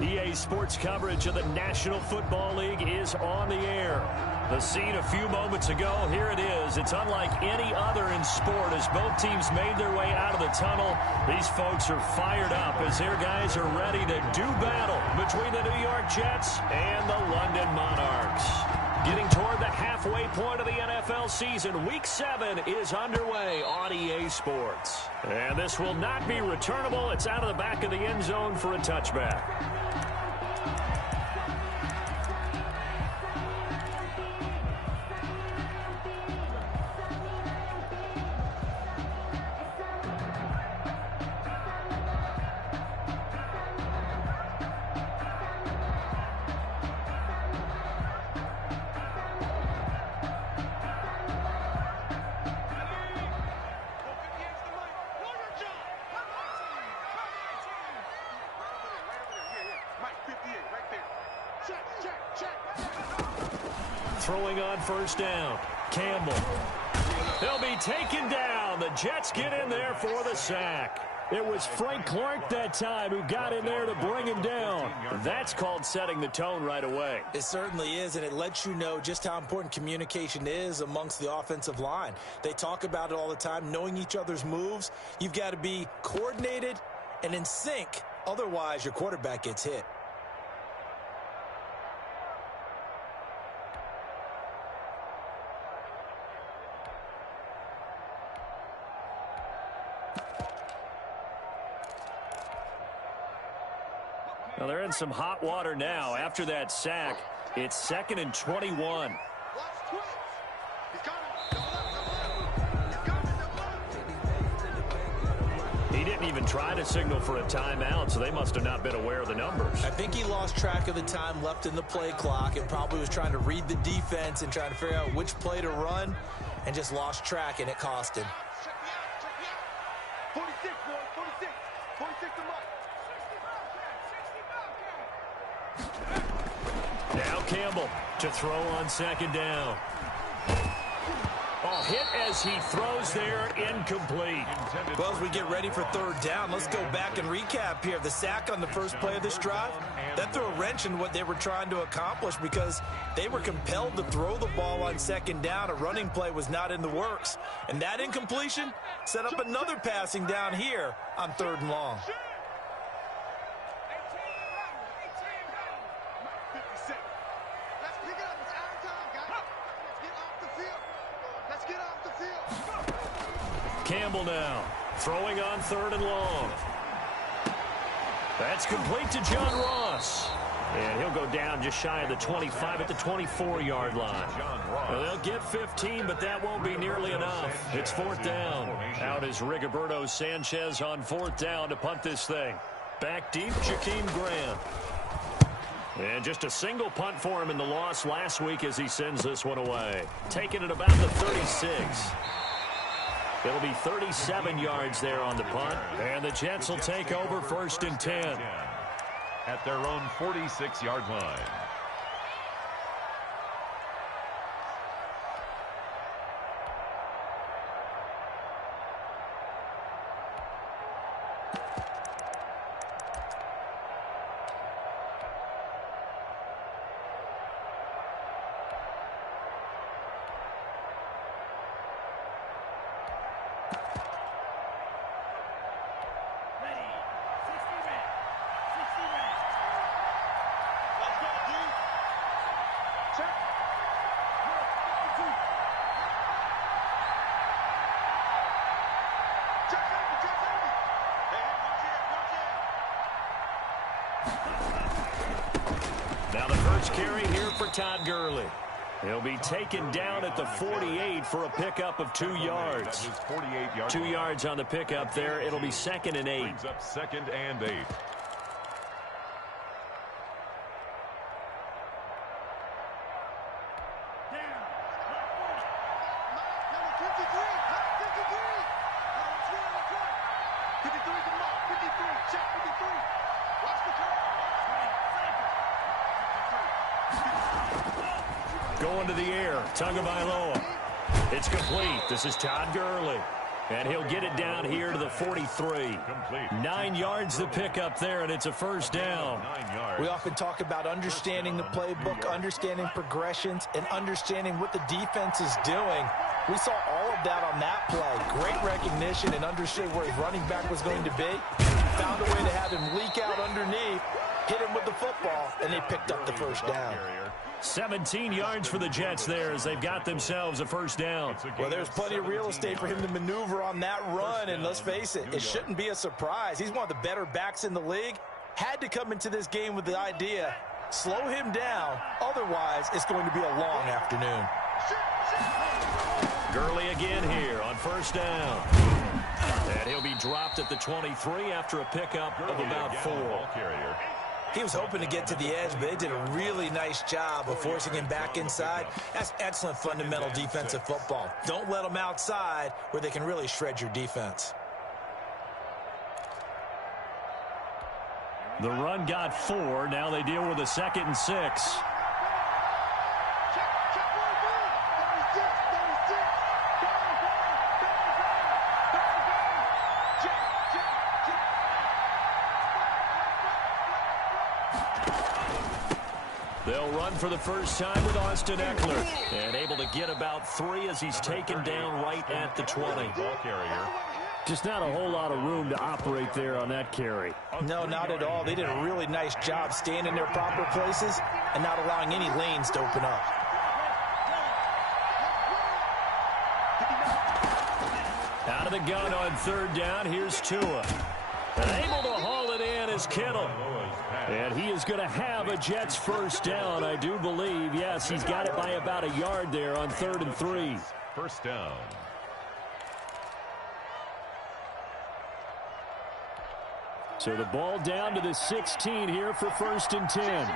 EA Sports coverage of the National Football League is on the air. The scene a few moments ago, here it is. It's unlike any other in sport as both teams made their way out of the tunnel. These folks are fired up as their guys are ready to do battle between the New York Jets and the London Monarchs. Getting toward the halfway point of the NFL season, Week 7 is underway on EA Sports. And this will not be returnable. It's out of the back of the end zone for a touchback. Throwing on first down, Campbell. He'll be taken down. The Jets get in there for the sack. It was Frank Clark that time who got in there to bring him down. That's called setting the tone right away. It certainly is, and it lets you know just how important communication is amongst the offensive line. They talk about it all the time, knowing each other's moves. You've got to be coordinated and in sync. Otherwise, your quarterback gets hit. Well, they're in some hot water now. After that sack, it's 2nd and 21. He didn't even try to signal for a timeout, so they must have not been aware of the numbers. I think he lost track of the time left in the play clock and probably was trying to read the defense and trying to figure out which play to run and just lost track, and it cost him. 46, boy, 46. 46 to Mike. Now Campbell to throw on second down. Hit as he throws there, incomplete. Well, as we get ready for third down, let's go back and recap here. The sack on the first play of this drive, that threw a wrench in what they were trying to accomplish because they were compelled to throw the ball on second down. A running play was not in the works. And that incompletion set up another passing down here on 3rd and long. Campbell now, throwing on 3rd and long. That's complete to John Ross. And he'll go down just shy of the 25 at the 24-yard line. Well, they'll get 15, but that won't be nearly enough. It's 4th down. Out is Rigoberto Sanchez on 4th down to punt this thing. Back deep, Jakeem Graham. And just a single punt for him in the loss last week as he sends this one away. Taking it about the 36. It'll be 37 yards there on the punt. And the Jets will take over 1st and 10. At their own 46-yard line. Now the first carry here for Todd Gurley. He'll be taken down at the 48 for a pickup of 2 yards. 2 yards on the pickup there. It'll be 2nd and 8. Brings up 2nd and 8. Going to the air, Tagovailoa. It's complete. This is Todd Gurley. And he'll get it down here to the 43. 9 yards to pick up there, and it's a first down. We often talk about understanding the playbook, understanding progressions, and understanding what the defense is doing. We saw all of that on that play. Great recognition and understood where his running back was going to be. Found a way to have him leak out underneath, hit him with the football, and they picked up the first down. 17 yards for the Jets there as they've got themselves a first down. Well, there's plenty of real estate for him to maneuver on that run, and let's face it, it shouldn't be a surprise. He's one of the better backs in the league. Had to come into this game with the idea, slow him down, otherwise it's going to be a long afternoon. Gurley again here on first down. And he'll be dropped at the 23 after a pickup of about 4. He was hoping to get to the edge, but they did a really nice job of forcing him back inside. That's excellent fundamental defensive football. Don't let them outside where they can really shred your defense. The run got 4. Now they deal with a 2nd and 6. They'll run for the first time with Austin Eckler. And able to get about 3 as he's taken down right at the 20. Just not a whole lot of room to operate there on that carry. No, not at all. They did a really nice job staying in their proper places and not allowing any lanes to open up. Out of the gun on 3rd down, here's Tua. And able to haul it in is Kittle. And he is going to have a Jets first down, I do believe. Yes, he's got it by about a yard there on 3rd and 3. First down. So the ball down to the 16 here for 1st and 10.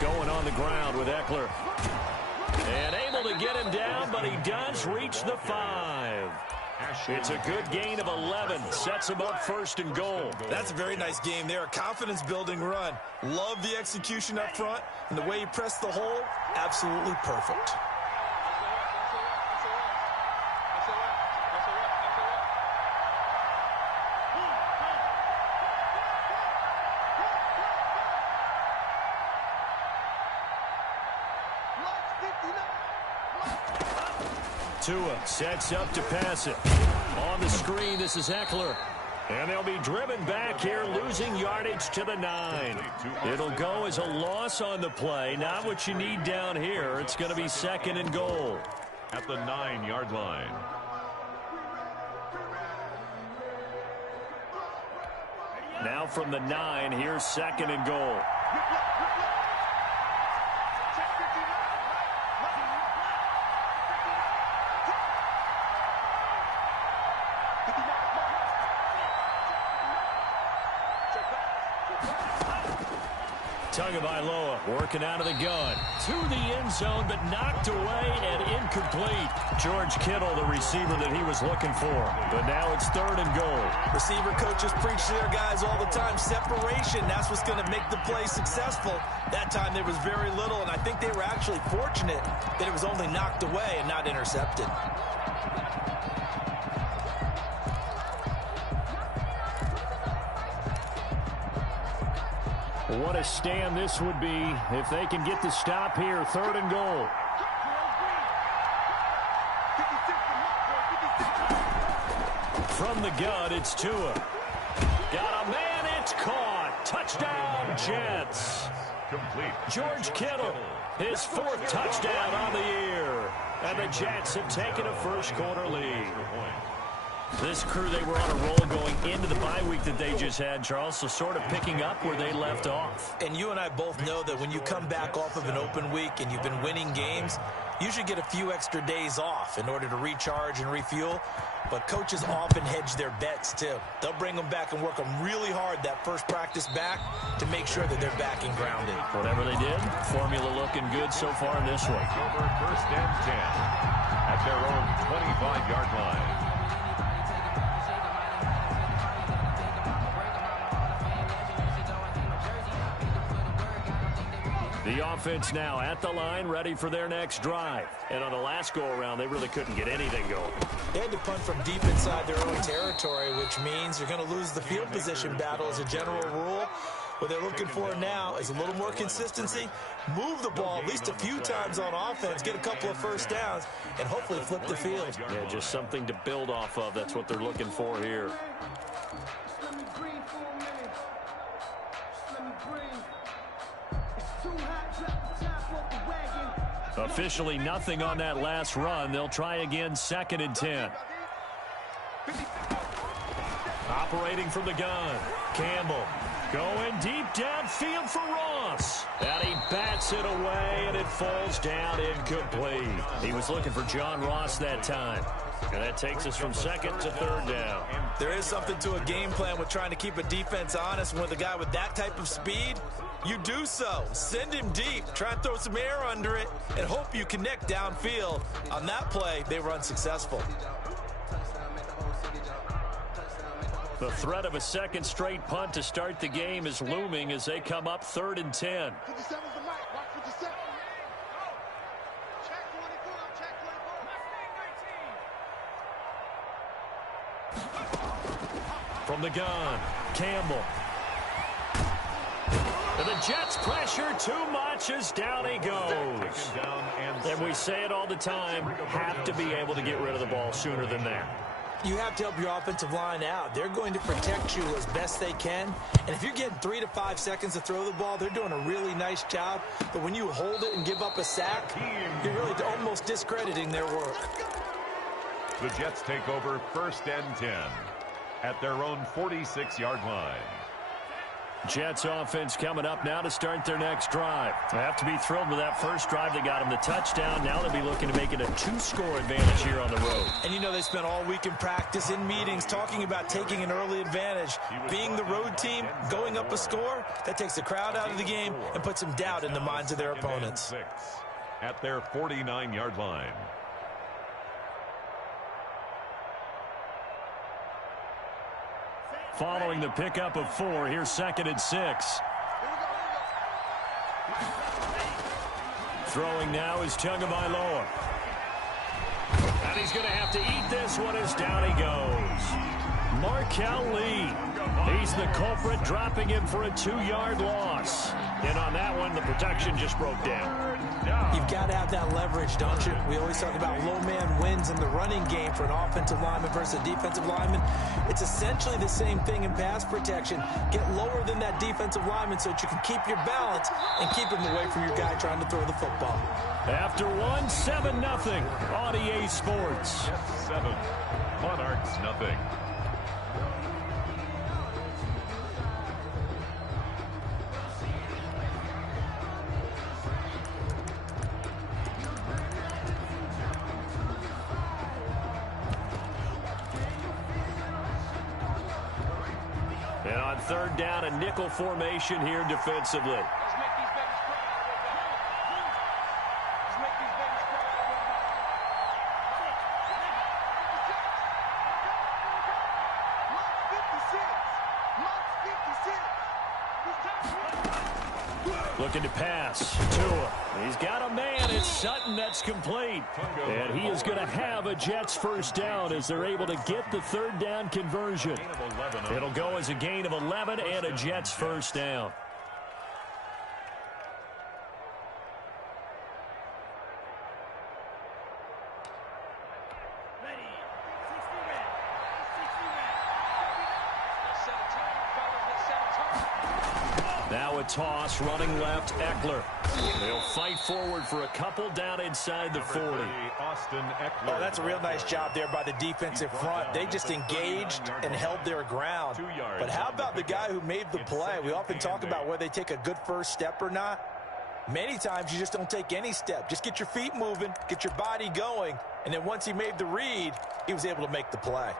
Going on the ground with Eckler. And able to get him down, but he does reach the 5. It's a good gain of 11. Sets him up 1st and goal. That's a very nice game there. A confidence-building run. Love the execution up front. And the way he pressed the hole, absolutely perfect. Tua sets up to pass it. On the screen, this is Eckler. And they'll be driven back here, losing yardage to the 9. It'll go as a loss on the play. Not what you need down here. It's going to be 2nd and goal. At the 9-yard line. Now from the 9, here's 2nd and goal. Tagovailoa working out of the gun. To the end zone, but knocked away and incomplete. George Kittle, the receiver that he was looking for. But now it's 3rd and goal. Receiver coaches preach to their guys all the time. Separation, that's what's going to make the play successful. That time there was very little, and I think they were actually fortunate that it was only knocked away and not intercepted. What a stand this would be if they can get the stop here. 3rd and goal. From the gun, it's Tua. Got a man, it's caught. Touchdown, Jets. Complete. George Kittle, his 4th touchdown on the year. And the Jets have taken a first-quarter lead. This crew, they were on a roll going into the bye week that they just had, Charles, so sort of picking up where they left off. And you and I both know that when you come back off of an open week and you've been winning games, you should get a few extra days off in order to recharge and refuel. But coaches often hedge their bets, too. They'll bring them back and work them really hard that first practice back to make sure that they're back and grounded. Whatever they did, formula looking good so far in this one. Over 1st and 10 at their own 25-yard line. The offense now at the line, ready for their next drive. And on the last go-around, they really couldn't get anything going. They had to punt from deep inside their own territory, which means you're going to lose the field position battle as a general rule. What they're looking for now is a little more consistency, move the ball at least a few times on offense, get a couple of first downs, and hopefully flip the field. Yeah, just something to build off of. That's what they're looking for here. Officially nothing on that last run. They'll try again, 2nd and 10. Operating from the gun. Campbell going deep downfield for Ross. And he bats it away, and it falls down incomplete. He was looking for John Ross that time. And that takes us from 2nd to 3rd down. There is something to a game plan with trying to keep a defense honest. And with a guy with that type of speed, you do so. Send him deep. Try and throw some air under it and hope you connect downfield. On that play, they were unsuccessful. The threat of a second straight punt to start the game is looming as they come up 3rd and 10. From the gun, Campbell. And the Jets pressure too much as down he goes. And we say it all the time, have to be able to get rid of the ball sooner than that. You have to help your offensive line out. They're going to protect you as best they can. And if you're getting 3 to 5 seconds to throw the ball, they're doing a really nice job. But when you hold it and give up a sack, you're really almost discrediting their work. The Jets take over 1st and 10 at their own 46-yard line. Jets offense coming up now to start their next drive. They have to be thrilled with that first drive. They got them the touchdown. Now they'll be looking to make it a 2-score advantage here on the road. And you know they spent all week in practice, in meetings, talking about taking an early advantage. Being the road team, going up a score, that takes the crowd out of the game and puts some doubt in the minds of their opponents. At their 49-yard line. Following the pickup of 4, here's 2nd and 6. Throwing now is Tagovailoa. And he's going to have to eat this one as down he goes. Markel Lee. He's the culprit, dropping him for a 2-yard loss. And on that one, the protection just broke down. You've got to have that leverage, don't you? We always talk about low man wins in the running game for an offensive lineman versus a defensive lineman. It's essentially the same thing in pass protection. Get lower than that defensive lineman so that you can keep your balance and keep him away from your guy trying to throw the football. After 7-0 on EA Sports. 7, Monarchs nothing. And on 3rd down, a nickel formation here defensively. Looking to pass. Tua. He's got a man. It's Sutton that's complete. And he is going to have a Jets first down as they're able to get the 3rd down conversion. It'll go as a gain of 11 and a Jets first down. Now a toss, running left, Eckler. They'll fight forward for a couple down inside the 40. Austin Eckler. Oh, that's a real nice job there by the defensive front. They just engaged and held their ground. But how about the guy who made the play? We often talk about whether they take a good first step or not. Many times you just don't take any step. Just get your feet moving, get your body going, and then once he made the read, he was able to make the play.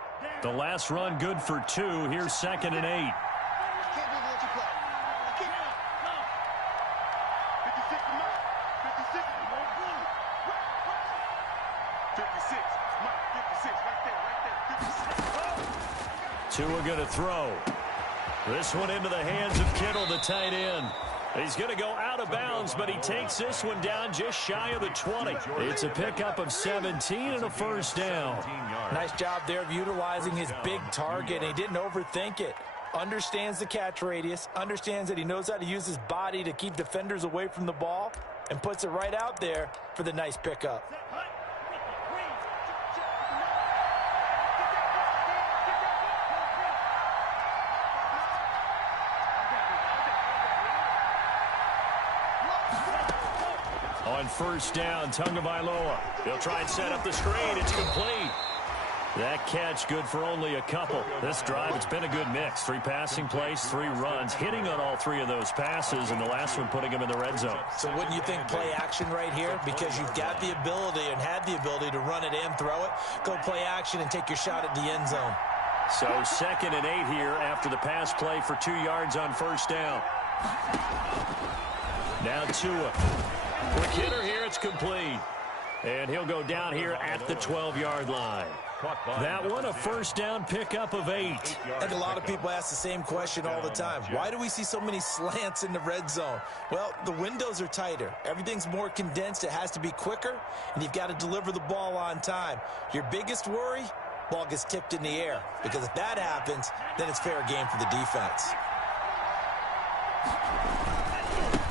The last run good for 2. Here's 2nd and 8. Tua going to throw. This one into the hands of Kittle, the tight end. He's going to go out of bounds, but he takes this one down just shy of the 20. It's a pickup of 17 and a first down. Nice job there of utilizing his big target. He didn't overthink it. Understands the catch radius, understands that he knows how to use his body to keep defenders away from the ball, and puts it right out there for the nice pickup. On first down, Tagovailoa. He'll try and set up the screen. It's complete. That catch good for only a couple. This drive, it's been a good mix. 3 passing plays, 3 runs, hitting on all 3 of those passes, and the last one putting him in the red zone. So wouldn't you think play action right here? Because you've got the ability and had the ability to run it and throw it. Go play action and take your shot at the end zone. So 2nd and 8 here after the pass play for 2 yards on first down. Now Tua. Quick hitter here, it's complete. And he'll go down here at the 12-yard line. That one, a first down pickup of 8. I think a lot of people ask the same question all the time. Why do we see so many slants in the red zone? Well, the windows are tighter. Everything's more condensed. It has to be quicker, and you've got to deliver the ball on time. Your biggest worry, ball gets tipped in the air. Because if that happens, then it's fair game for the defense.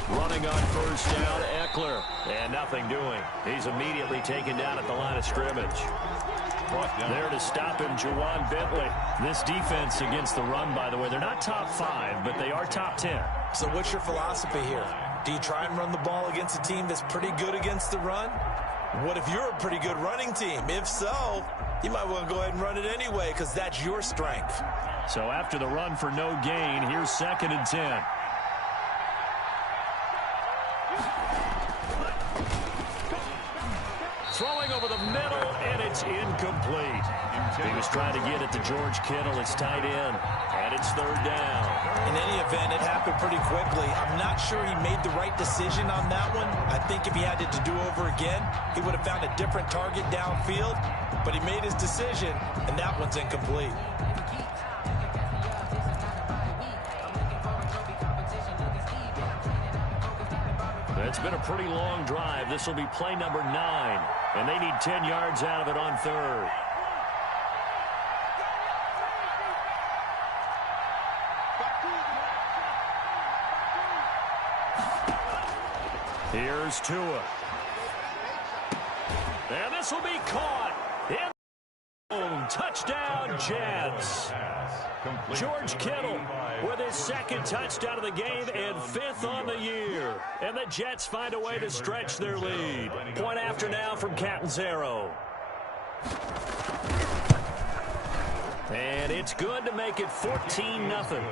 Running on first down, Eckler. And nothing doing. He's immediately taken down at the line of scrimmage. There to stop him, Juwan Bentley. This defense against the run, by the way, they're not top 5, but they are top 10. So what's your philosophy here? Do you try and run the ball against a team that's pretty good against the run? What if you're a pretty good running team? If so, you might want to go ahead and run it anyway because that's your strength. So after the run for no gain, here's 2nd and 10. Throwing over the middle, and it's incomplete. He was trying to get it to George Kittle, his tight end, and it's 3rd down. In any event, it happened pretty quickly. I'm not sure he made the right decision on that one. I think if he had it to do over again, he would have found a different target downfield, but he made his decision, and that one's incomplete. It's been a pretty long drive. This will be play number 9, and they need 10 yards out of it on 3rd. Here's Tua. And this will be caught. Touchdown, Jets. George Kittle with his 2nd touchdown of the game and 5th on the year. And the Jets find a way to stretch their lead. Point after now from Catanzaro. And it's good to make it 14-0.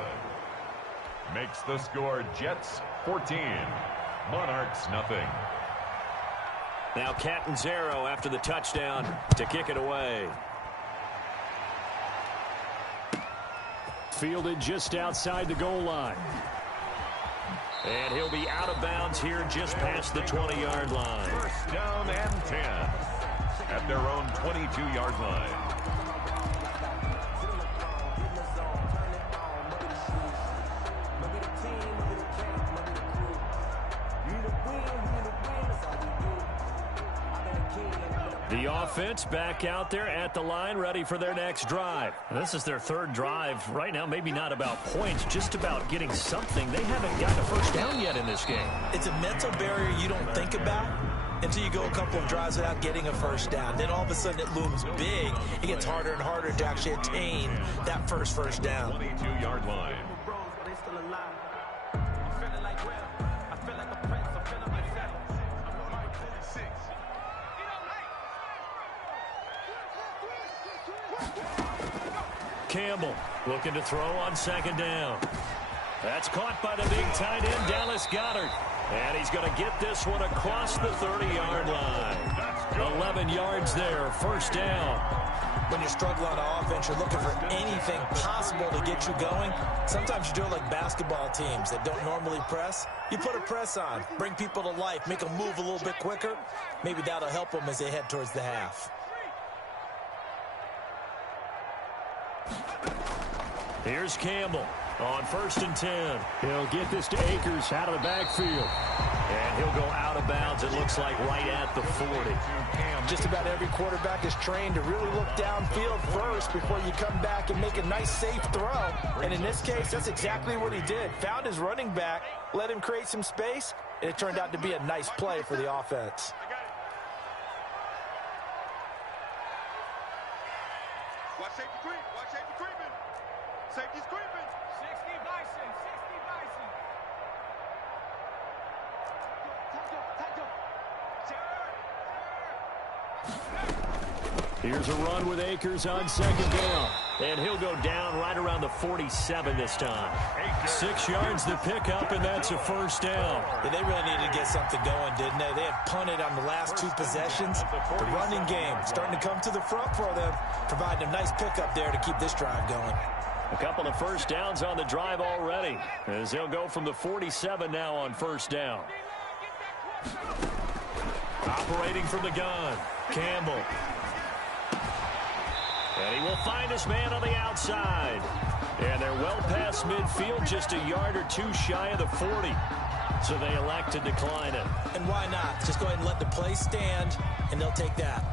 Makes the score Jets 14, Monarchs nothing. Now Catanzaro after the touchdown to kick it away. Fielded just outside the goal line. And he'll be out of bounds here just past the 20-yard line. First down and 10 at their own 22-yard line. The offense back out there at the line, ready for their next drive. This is their 3rd drive. Right now, maybe not about points, just about getting something. They haven't gotten a first down yet in this game. It's a mental barrier you don't think about until you go a couple of drives without getting a first down. Then all of a sudden it looms big. It gets harder and harder to actually attain that first down. 22-yard line. Campbell looking to throw on 2nd down. That's caught by the big tight end, Dallas Goedert. And he's going to get this one across the 30-yard line. 11 yards there, first down. When you're struggling on offense, you're looking for anything possible to get you going. Sometimes you do it like basketball teams that don't normally press. You put a press on, bring people to life, make them move a little bit quicker. Maybe that'll help them as they head towards the half. Here's Campbell. On 1st and 10. He'll get this to Akers out of the backfield. And he'll go out of bounds, it looks like, right at the 40. Just about every quarterback is trained to really look downfield first before you come back and make a nice, safe throw. And in this case, that's exactly what he did. Found his running back, let him create some space, and it turned out to be a nice play for the offense. Watch safety creep. Watch safety creeping. Safety's creeping. 60 Bison. 60 Bison. Here's a run with Akers on 2nd down. And he'll go down right around the 47 this time. 6 yards to pick up, and that's a 1st down. Yeah, they really needed to get something going, didn't they? They had punted on the last 2 possessions. The running game starting to come to the front for them, providing a nice pickup there to keep this drive going. A couple of 1st downs on the drive already, as they'll go from the 47 now on 1st down. Operating from the gun, Campbell. And he will find his man on the outside. And they're well past midfield, just a yard or 2 shy of the 40. So they elect to decline it. And why not? Just go ahead and let the play stand, and they'll take that.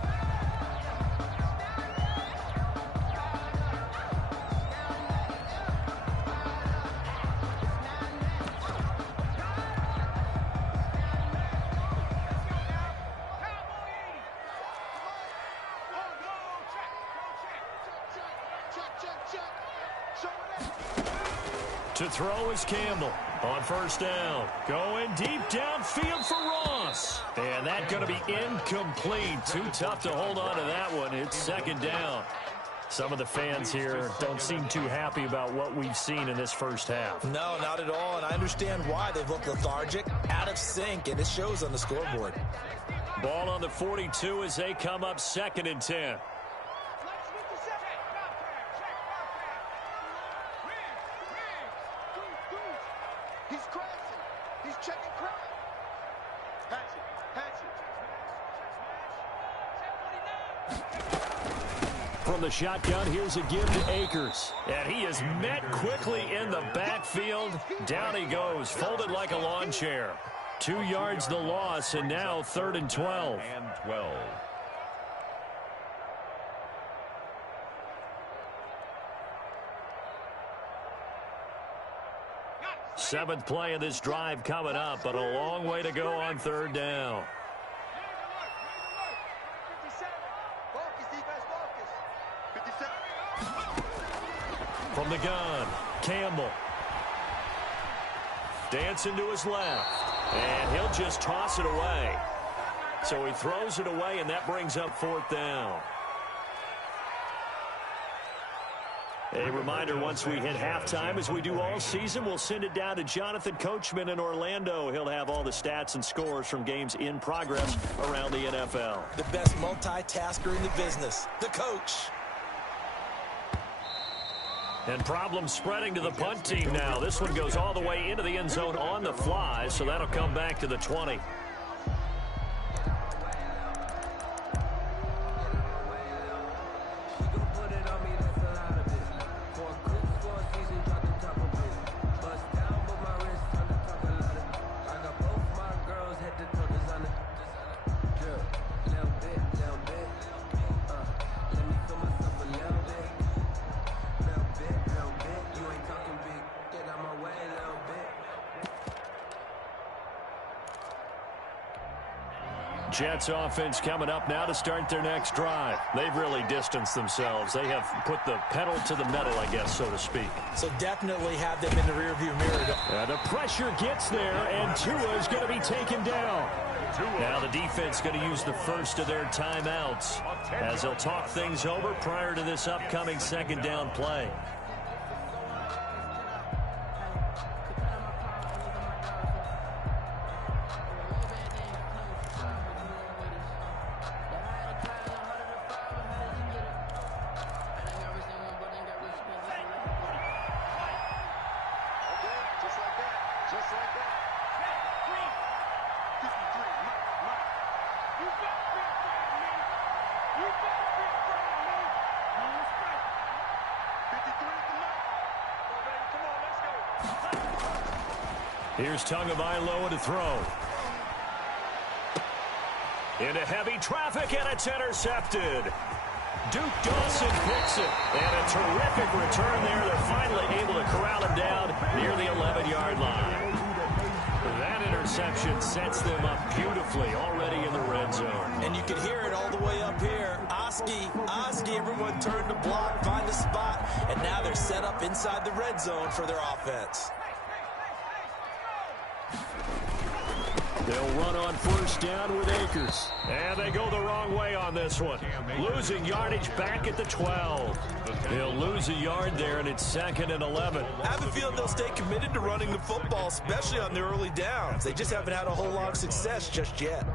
To throw is Campbell on 1st down. Going deep downfield for Ross. And that's going to be incomplete. Too tough to hold on to that one. It's 2nd down. Some of the fans here don't seem too happy about what we've seen in this 1st half. No, not at all, and I understand why. They've looked lethargic, out of sync, and it shows on the scoreboard. Ball on the 42 as they come up 2nd and 10. He's crashing. He's checking crap. Hatchet. From the shotgun, here's a give to Akers. And he is met quickly in the backfield. Down he goes, folded like a lawn chair. 2 yards the loss, and now 3rd and 12. And 12. Seventh play of this drive coming up, but a long way to go on 3rd down. From the gun, Campbell. Dancing to his left. And he'll just toss it away. So he throws it away, and that brings up 4th down. A reminder, once we hit halftime, as we do all season, we'll send it down to Jonathan Coachman in Orlando. He'll have all the stats and scores from games in progress around the NFL. The best multitasker in the business, the coach. And problems spreading to the punt team now. This one goes all the way into the end zone on the fly, so that'll come back to the 20. Jets offense coming up now to start their next drive. They've really distanced themselves. They have put the pedal to the metal, I guess, so to speak. So definitely have them in the rearview mirror. The pressure gets there, and Tua is going to be taken down. Now the defense going to use the first of their timeouts as they'll talk things over prior to this upcoming 2nd down play. Here's Tagovailoa to throw. Into heavy traffic, and it's intercepted. Duke Dawson picks it. And a terrific return there. They're finally able to corral him down near the 11-yard line. That interception sets them up beautifully already in the red zone. And you can hear it all the way up here. Oski, everyone turned to block, find a spot, and now they're set up inside the red zone for their offense. They'll run on first down with Akers. And they go the wrong way on this one. Losing yardage back at the 12. They'll lose a yard there, and it's 2nd and 11. I have a feeling they'll stay committed to running the football, especially on their early downs. They just haven't had a whole lot of success just yet.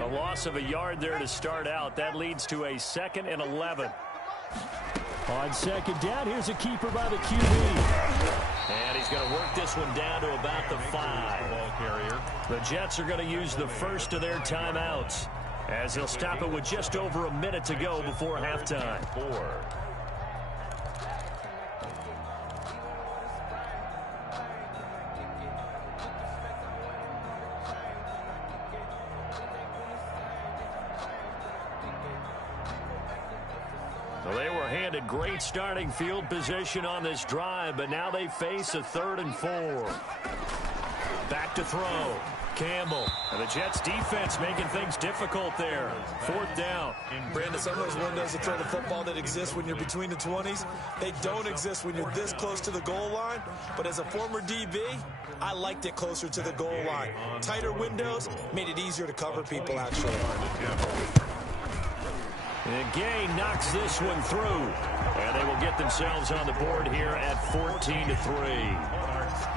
A loss of a yard there to start out. That leads to a 2nd and 11. On second down, here's a keeper by the QB. And he's going to work this one down to about the 5. Ball carrier. The Jets are going to use the first of their timeouts as they'll stop it with just over a minute to go before halftime. 4. They were handed great starting field position on this drive, but now they face a 3rd and 4. Back to throw. Campbell. And the Jets defense making things difficult there. 4th down. Brandon, some of those windows to throw the football that exist when you're between the 20s, they don't exist when you're this close to the goal line. But as a former DB, I liked it closer to the goal line. Tighter windows made it easier to cover people, actually. And Gay knocks this one through. And they will get themselves on the board here at 14-3.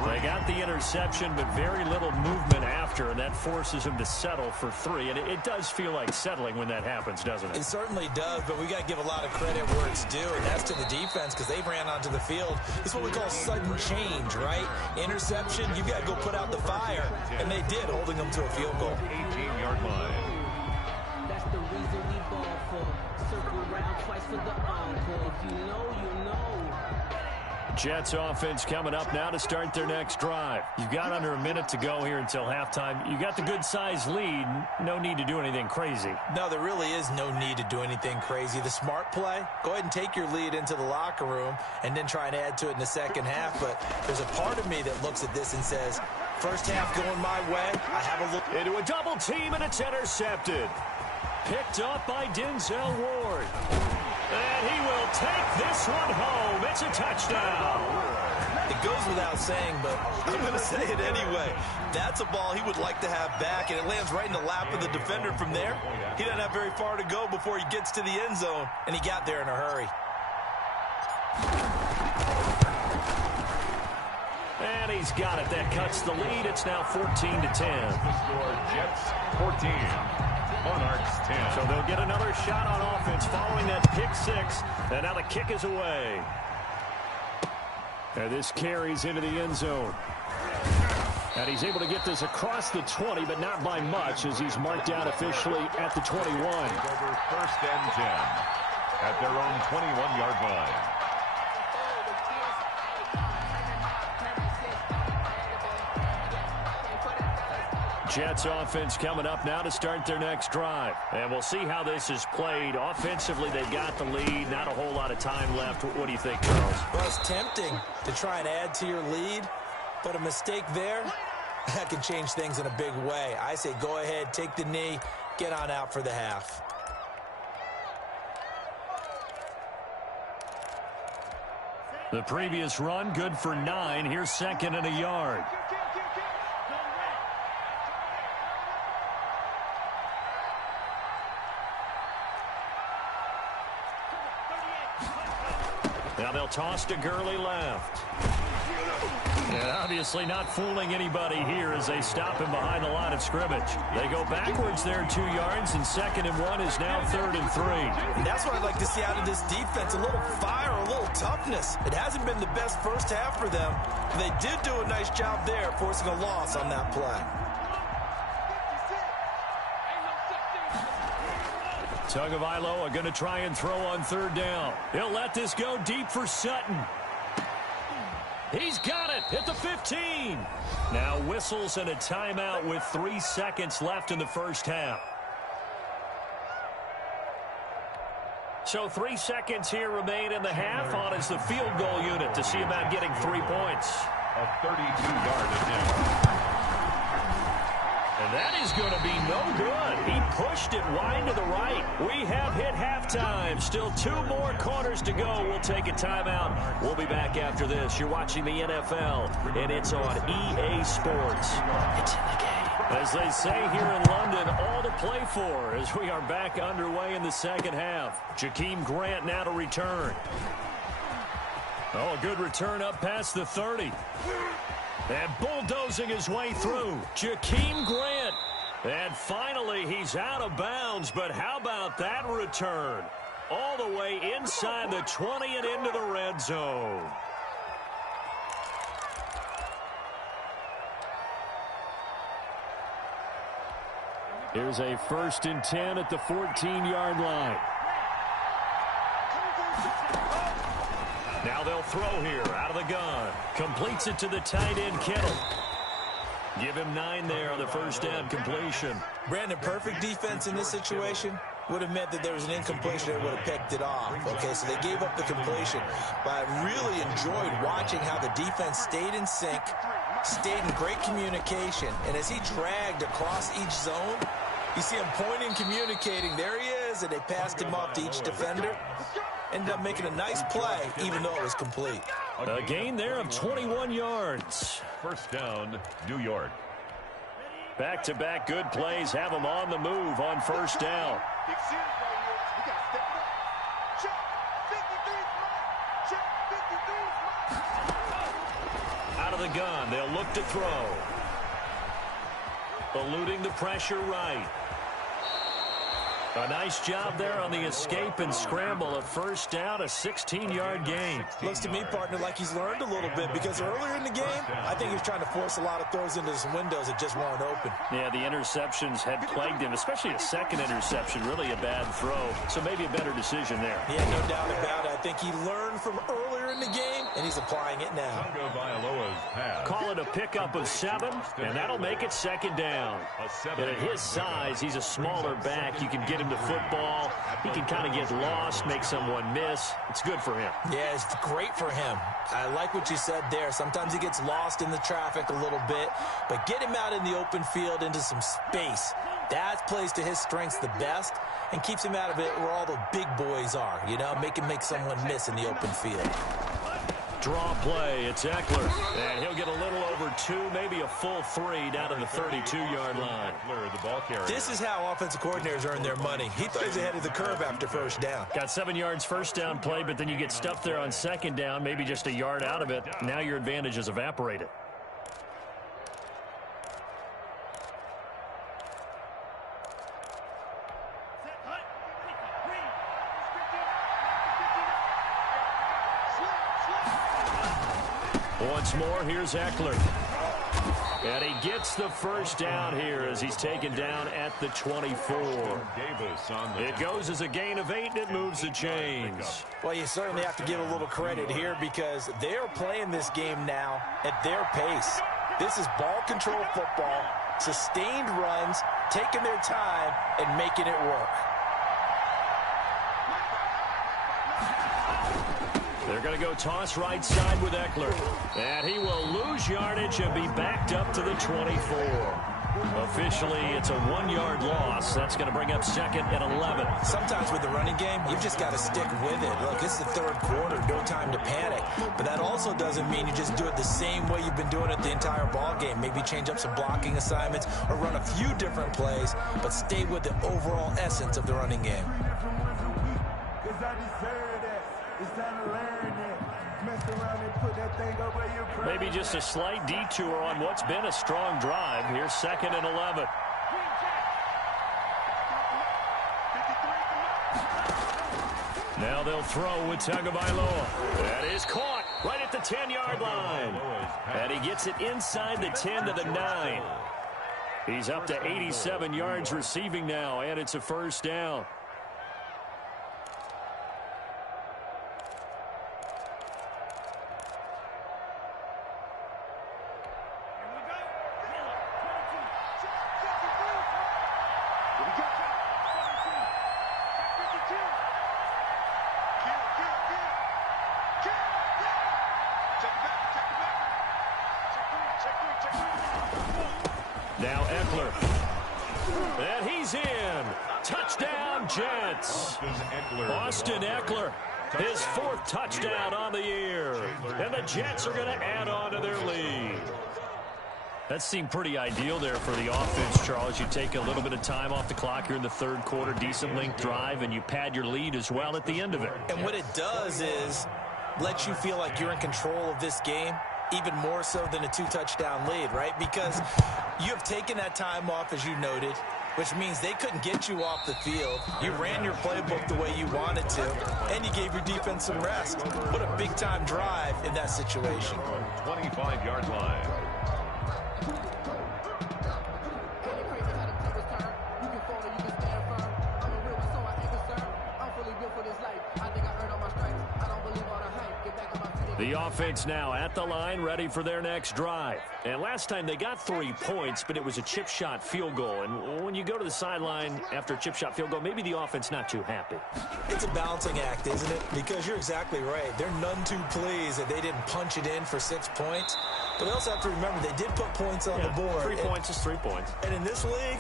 They got the interception, but very little movement after, and that forces them to settle for 3. And it does feel like settling when that happens, doesn't it? It certainly does, but we got to give a lot of credit where it's due, and that's to the defense because they ran onto the field. It's what we call sudden change, right? Interception, you got to go put out the fire, and they did, holding them to a field goal. 18-yard line. That's the reason we ball for. Circle around twice for the encore. If you know, you know. Jets offense coming up now to start their next drive. You've got under a minute to go here until halftime. You got the good-sized lead. No need to do anything crazy. No, there really is no need to do anything crazy. The smart play, go ahead and take your lead into the locker room and then try and add to it in the second half. But there's a part of me that looks at this and says, first half going my way, I have a look. Into a double team, and it's intercepted. Picked up by Denzel Ward. And he will take this one home. It's a touchdown. It goes without saying, but I'm going to say it anyway. That's a ball he would like to have back, and it lands right in the lap of the defender from there. He doesn't have very far to go before he gets to the end zone, and he got there in a hurry. And he's got it. That cuts the lead. It's now 14-10. The score, Jets 14. Monarchs 10. So they'll get another shot on offense following that pick 6. And now the kick is away. And this carries into the end zone. And he's able to get this across the 20, but not by much as he's marked down officially at the 21. Over first and 10 at their own 21-yard line. Jets offense coming up now to start their next drive. And we'll see how this is played. Offensively, they got the lead. Not a whole lot of time left. What do you think, Charles? Well, it's tempting to try and add to your lead, but a mistake there, that can change things in a big way. I say go ahead, take the knee, get on out for the half. The previous run, good for 9. Here's 2nd and a yard. Now they'll toss to Gurley left. And obviously not fooling anybody here as they stop him behind the line of scrimmage. They go backwards there 2 yards, and 2nd and 1 is now 3rd and 3. And that's what I'd like to see out of this defense, a little fire, a little toughness. It hasn't been the best first half for them. They did do a nice job there, forcing a loss on that play. Tagovailoa going to try and throw on third down. He'll let this go deep for Sutton. He's got it at the 15. Now whistles and a timeout with 3 seconds left in the first half. So 3 seconds here remain in the half. On is the field goal unit to see about getting 3 points. A 32-yard attempt. And that is going to be no good. He pushed it wide to the right. We have hit halftime. Still 2 more quarters to go. We'll take a timeout. We'll be back after this. You're watching the NFL, and it's on EA Sports. It's in the game. As they say here in London, all to play for as we are back underway in the second half. Jakeem Grant now to return. Oh, a good return up past the 30. And bulldozing his way through, Jakeem Grant. And finally, he's out of bounds, but how about that return? All the way inside the 20 and into the red zone. Here's a 1st and 10 at the 14-yard line. Now they'll throw here out of the gun. Completes it to the tight end, Kittle. Give him 9 there on the first down completion. Brandon, perfect defense in this situation would have meant that there was an incompletion that would have picked it off. Okay, so they gave up the completion. But I really enjoyed watching how the defense stayed in sync, stayed in great communication. And as he dragged across each zone, you see him pointing, communicating. There he is, and they passed him off to each defender. Ended up making a nice play, even though it was complete. A gain there of 21 yards. First down, New York. Back-to-back good plays have them on the move on first down. Big series right here. We got to step it up. Check. 53 is mine. Check. 53 is mine. Out of the gun, they'll look to throw. Eluding the pressure right. A nice job there on the escape and scramble. A first down, a 16-yard gain. Looks to me, partner, like he's learned a little bit because earlier in the game, I think he was trying to force a lot of throws into some windows that just weren't open. Yeah, the interceptions had plagued him, especially a second interception, really a bad throw. So maybe a better decision there. Yeah, no doubt about it. I think he learned from earlier in the game, and he's applying it now. Tagovailoa's pass. Call it a pickup of 7, and that'll make it second down. And at his size, he's a smaller back. You can get him to football. He can kind of get lost, make someone miss. It's good for him. Yeah, it's great for him. I like what you said there. Sometimes he gets lost in the traffic a little bit, but get him out in the open field into some space. That plays to his strengths the best and keeps him out of it where all the big boys are, you know, make him make someone miss in the open field. Draw play, it's Eckler. And he'll get a little over 2, maybe a full 3 down to the 32-yard line. The ball carrier. This is how offensive coordinators earn their money. He thought he was ahead of the curve after first down. Got 7 yards first down play, but then you get stuffed there on second down, maybe just a yard out of it. Now your advantage is evaporated. Once more, here's Eckler. And he gets the first down here as he's taken down at the 24. It goes as a gain of 8, and it moves the chains. Well, you certainly have to give a little credit here because they're playing this game now at their pace. This is ball control football, sustained runs, taking their time, and making it work. They're going to go toss right side with Eckler. And he will lose yardage and be backed up to the 24. Officially, it's a 1-yard loss. That's going to bring up second and 11. Sometimes with the running game, you've just got to stick with it. Look, it's the third quarter, no time to panic. But that also doesn't mean you just do it the same way you've been doing it the entire ball game. Maybe change up some blocking assignments or run a few different plays, but stay with the overall essence of the running game. Maybe just a slight detour on what's been a strong drive. Here's second and 11. Now they'll throw with Tagovailoa. That is caught right at the 10-yard line. And he gets it inside the 10 to the 9. He's up to 87 yards receiving now, and it's a first down. Now Eckler. And he's in. Touchdown, Jets. Austin Eckler, his 4th touchdown on the year. And the Jets are going to add on to their lead. That seemed pretty ideal there for the offense, Charles. You take a little bit of time off the clock here in the 3rd quarter, decent length drive, and you pad your lead as well at the end of it. And what it does is let you feel like you're in control of this game, even more so than a 2-touchdown lead, right? Because you have taken that time off, as you noted, which means they couldn't get you off the field. You ran your playbook the way you wanted to, and you gave your defense some rest. What a big-time drive in that situation. 25-yard line. The offense now at the line, ready for their next drive. And last time they got 3 points, but it was a chip shot field goal. And when you go to the sideline after a chip shot field goal, maybe the offense not too happy. It's a balancing act, isn't it? Because you're exactly right. They're none too pleased that they didn't punch it in for 6 points. But they also have to remember they did put points on the board. 3 points is 3 points. And in this league,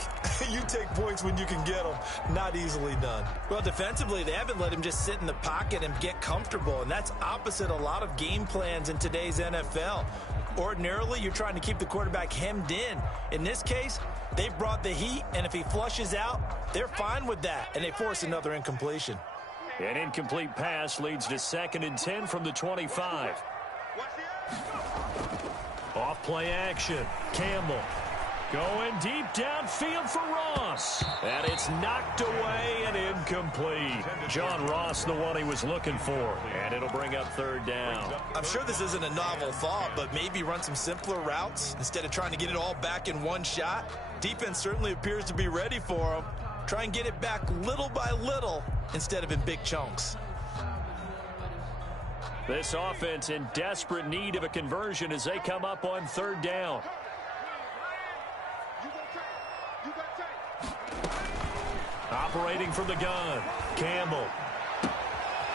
you take points when you can get them. Not easily done. Well, defensively, they haven't let him just sit in the pocket and get comfortable. And that's opposite a lot of game plans in today's NFL. Ordinarily, you're trying to keep the quarterback hemmed in. In this case, they brought the heat, and if he flushes out, they're fine with that, and they force another incompletion. An incomplete pass leads to 2nd and 10 from the 25. Off play action. Campbell going deep downfield for Ross. And it's knocked away and incomplete. John Ross, the one he was looking for. And it'll bring up 3rd down. I'm sure this isn't a novel thought, but maybe run some simpler routes instead of trying to get it all back in one shot. Defense certainly appears to be ready for him. Try and get it back little by little insteed of in big chunks. This offense in desperate need of a conversion as they come up on 3rd down. Operating from the gun, Campbell.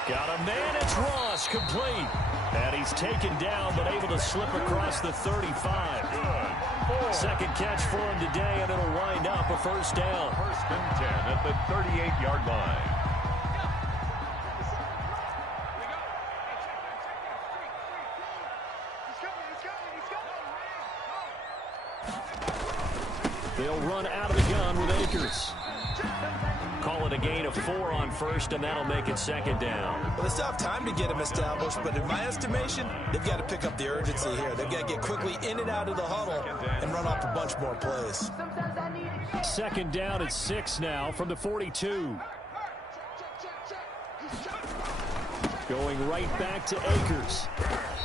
Got a man, it's Ross, complete. And he's taken down, but able to slip across the 35. 2nd catch for him today, and it'll wind up a 1st down. 1st and 10 at the 38-yard line. They'll run out of the gun with Akers. Call it a gain of 4 on 1st, and that'll make it 2nd down. Well, they still have time to get him established, but in my estimation, they've got to pick up the urgency here. They've got to get quickly in and out of the huddle and run off a bunch more plays. 2nd down at 6 now from the 42. Going right back to Akers.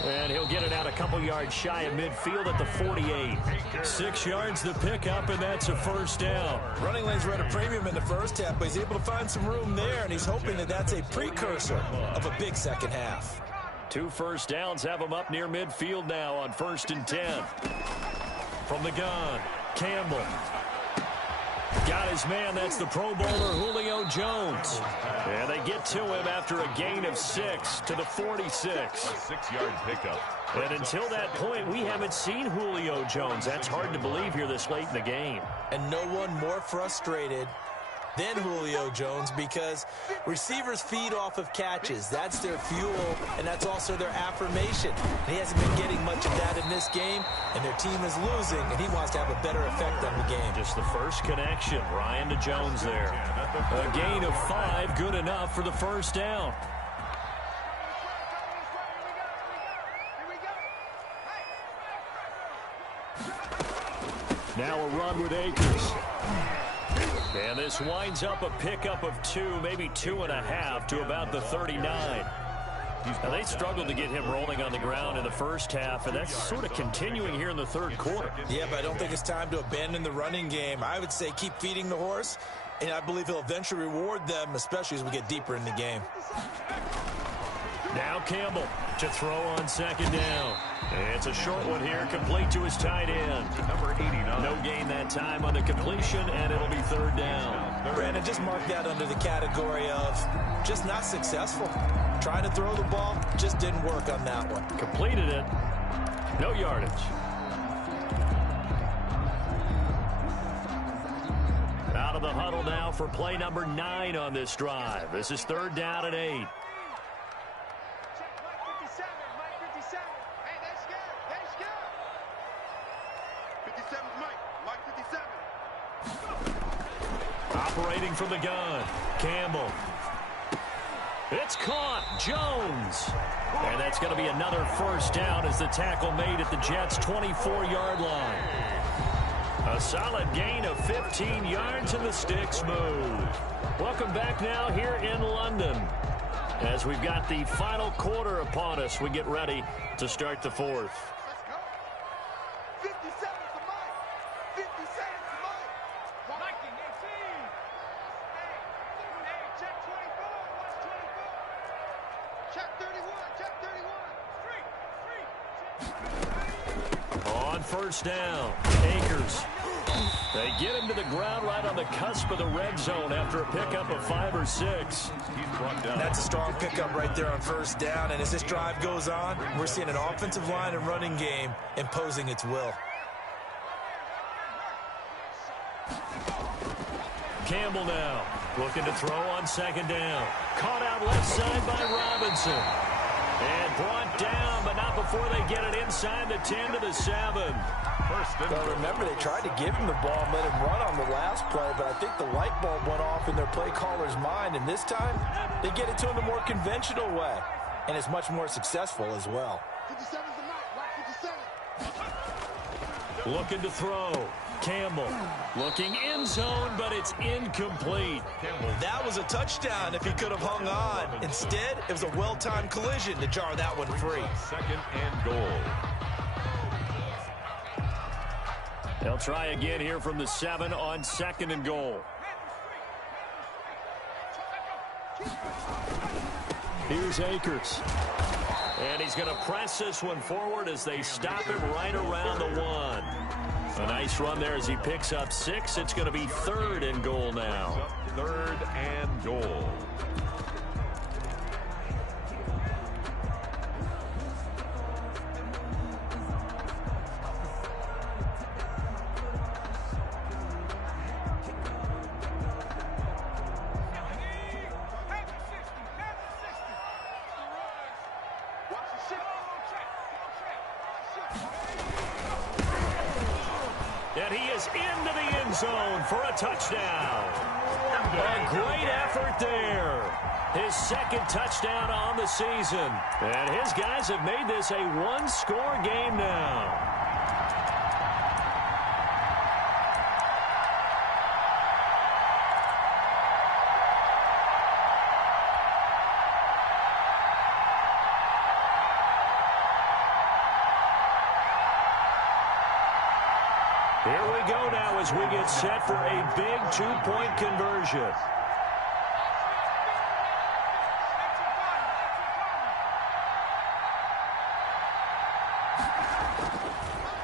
And he'll get it out a couple yards shy of midfield at the 48. 6 yards the pickup, and that's a 1st down. Running lanes were at a premium in the first half, but he's able to find some room there, and he's hoping that that's a precursor of a big second half. 2 first downs have him up near midfield now on 1st and 10. From the gun, Campbell. Got his man, that's the Pro Bowler Julio Jones. And they get to him after a gain of 6 to the 46. 6-yard pickup. And until that point, we haven't seen Julio Jones. That's hard to believe here this late in the game. And no one more frustrated than Julio Jones because receivers feed off of catches. That's their fuel, and that's also their affirmation. And he hasn't been getting much of that in this game, and their team is losing, and he wants to have a better effect on the game. Just the first connection, Ryan to Jones there. A gain of 5, good enough for the 1st down. Now a run with Akers. And this winds up a pickup of 2, maybe 2.5 to about the 39. Now they struggled to get him rolling on the ground in the first half, and that's sort of continuing here in the 3rd quarter. Yeah, but I don't think it's time to abandon the running game. I would say keep feeding the horse, and I believe he'll eventually reward them, especially as we get deeper in the game. Now Campbell to throw on 2nd down. It's a short one here, complete to his tight end. Number 89. No gain that time on the completion, and it'll be 3rd down. Brandon, just mark that under the category of just not successful. Trying to throw the ball, just didn't work on that one. Completed it. No yardage. of the huddle now for play number 9 on this drive. This is 3rd down and 8. Check Mike 57. Mike 57. Hey, they scared. They scared. 57's Mike. Mike 57. Operating from the gun. Campbell. It's caught. Jones. And that's going to be another first down as the tackle made at the Jets' 24-yard line. A solid gain of 15 yards and the sticks move. Welcome back now here in London. As we've got the final quarter upon us, we get ready to start the 4th. Let's go. 57's the Mike. 57's the Mike. Mike 18. Hey, check 24. Watch 24. Check 31. Check 31. Street. On first down, Akers. They get him to the ground right on the cusp of the red zone after a pickup of 5 or 6. That's a strong pickup right there on first down. And as this drive goes on, we're seeing an offensive line and running game imposing its will. Campbell now looking to throw on 2nd down. Caught out left side by Robinson. And brought down, but not before they get it inside the 10 to the 7. Well, remember, they tried to give him the ball and let him run on the last play, but I think the light bulb went off in their play caller's mind, and this time they get it to him the more conventional way, and it's much more successful as well. 57's the Mike. Watch 57. Looking to throw. Campbell looking end zone, but it's incomplete. That was a touchdown if he could have hung on. Instead, it was a well-timed collision to jar that one free. 2nd and goal. They'll try again here from the 7 on 2nd and goal. Here's Akers. And he's going to press this one forward as they stop him right around the 1. A nice run there as he picks up 6. It's going to be 3rd and goal now. 3rd and goal. And he is into the end zone for a touchdown. A great effort there. His 2nd touchdown on the season. And his guys have made this a one-score game now. Here we go now as we get set for a big 2-point conversion.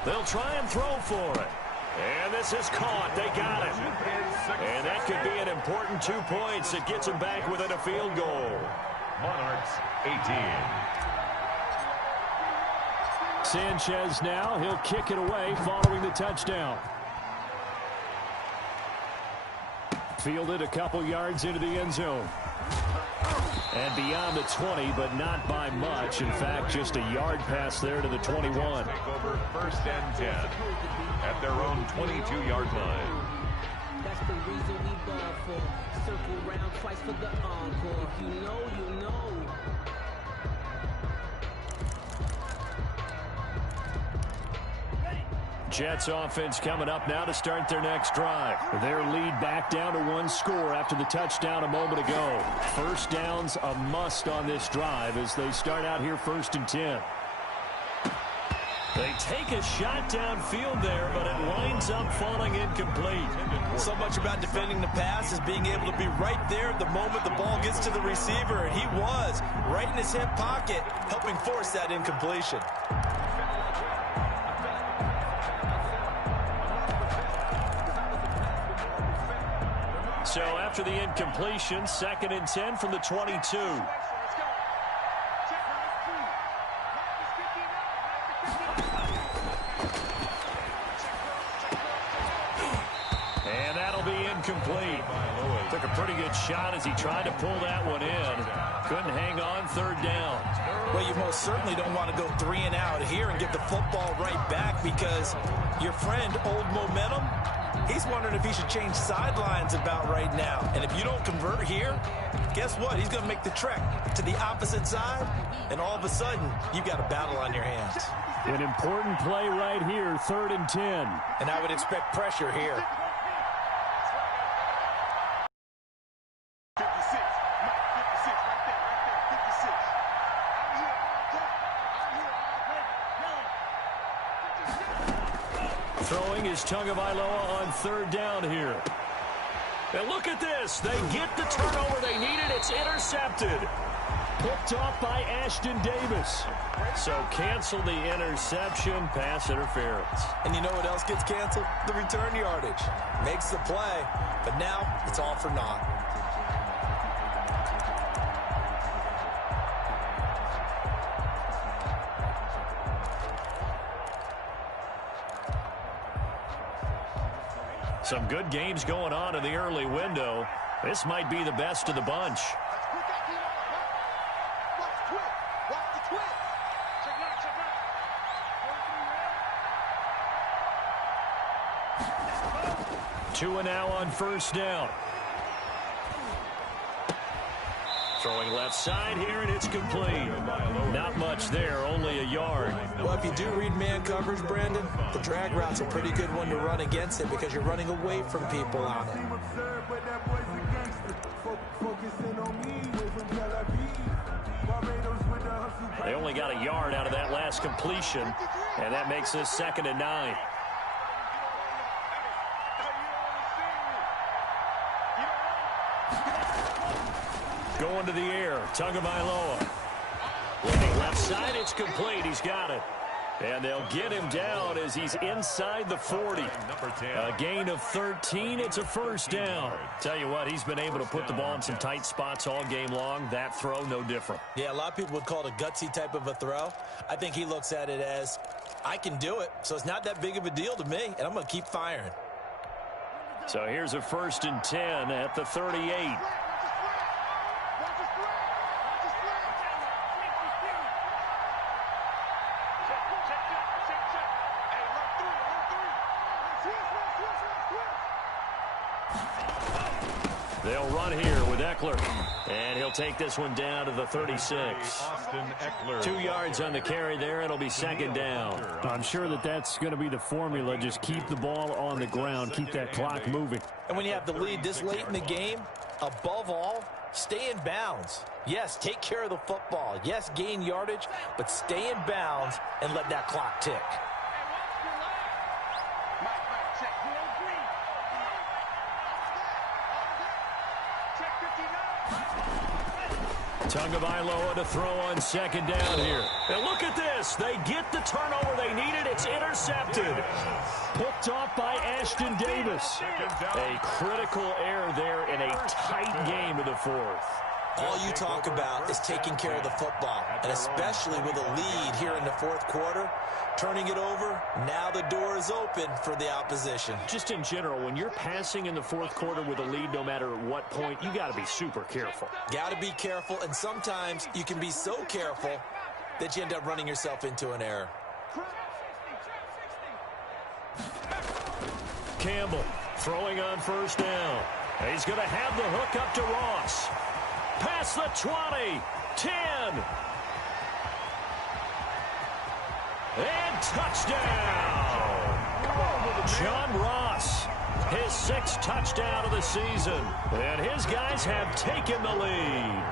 They'll try and throw for it. And this is caught. They got it. And that could be an important 2 points that gets them back within a field goal. Monarchs 18. Sanchez now. He'll kick it away following the touchdown. Fielded a couple yards into the end zone. And beyond the 20, but not by much. In fact, just a yard pass there to the 21. Take over 1st and 10 at their own 22-yard line. That's the reason we ball for. Circle round twice for the encore. If you know, you know. Jets offense coming up now to start their next drive. Their lead back down to 1 score after the touchdown a moment ago. First down's a must on this drive as they start out here 1st and 10. They take a shot downfield there, but it winds up falling incomplete. So much about defending the pass is being able to be right there at the moment the ball gets to the receiver, and he was right in his hip pocket, helping force that incompletion. So after the incompletion, 2nd and 10 from the 22. And that'll be incomplete. Took a pretty good shot as he tried to pull that one in. Couldn't hang on third down. Well, you most certainly don't want to go 3 and out here and get the football right back because your friend, Old Momentum, he's wondering if he should change sidelines about right now. And if you don't convert here, guess what? He's going to make the trek to the opposite side, and all of a sudden, you've got a battle on your hands. An important play right here, 3rd and 10. And I would expect pressure here. 56. Mike, 56. Right there. 56. I'm here all day. Throwing is Tagovailoa on 3rd down here. And look at this. They get the turnover they needed. It's intercepted. Picked off by Ashton Davis. So cancel the interception, pass interference. And you know what else gets canceled? The return yardage. Makes the play, but now it's all for naught. Some good games going on in the early window. This might be the best of the bunch. Two and now on 1st down. Throwing left side here, and it's complete. Not much there, only a yard. Well, if you do read man coverage, Brandon, the drag route's a pretty good one to run against it because you're running away from people on it. They only got a yard out of that last completion, and that makes this 2nd and 9. Going to the air, Tagovailoa. Looking left side, it's complete. He's got it. And they'll get him down as he's inside the 40. A gain of 13. It's a 1st down. Tell you what, he's been able to put the ball in some tight spots all game long. That throw, no different. Yeah, a lot of people would call it a gutsy type of a throw. I think he looks at it as, I can do it, so it's not that big of a deal to me, and I'm going to keep firing. So here's a 1st and 10 at the 38. They'll run here with Eckler. And he'll take this one down to the 36. Austin Eckler. 2 yards on the carry there. It'll be 2nd down. I'm sure that's going to be the formula. Just keep the ball on the ground. Keep that clock moving. And when you have the lead this late in the game, above all, stay in bounds. Yes, take care of the football. Yes, gain yardage, but stay in bounds and let that clock tick. Tagovailoa to throw on 2nd down here. And look at this. They get the turnover they needed. It's intercepted. Picked off by Ashton Davis. A critical error there in a tight game in the 4th. All you talk about is taking care of the football, and especially with a lead here in the 4th quarter, turning it over, now the door is open for the opposition. Just in general, when you're passing in the 4th quarter with a lead, no matter what point, you got to be super careful. Got to be careful, and sometimes you can be so careful that you end up running yourself into an error. Campbell throwing on 1st down. He's going to have the hook up to Ross. Past the 20, 10. And touchdown! John Ross, his 6th touchdown of the season. And his guys have taken the lead.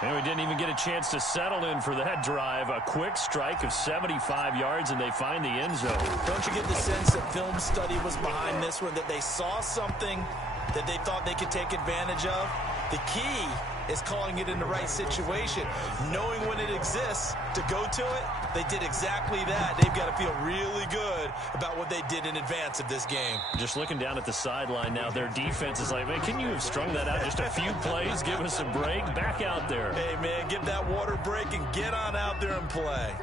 And we didn't even get a chance to settle in for that drive. A quick strike of 75 yards, and they find the end zone. Don't you get the sense that film study was behind this one, that they saw something that they thought they could take advantage of? The key is calling it in the right situation, knowing when it exists to go to it. They did exactly that. They've got to feel really good about what they did in advance of this game. Just looking down at the sideline now, their defense is like, man, can you have strung that out just a few plays? Give us a break. Back out there. Hey, man, give that water break and get on out there and play.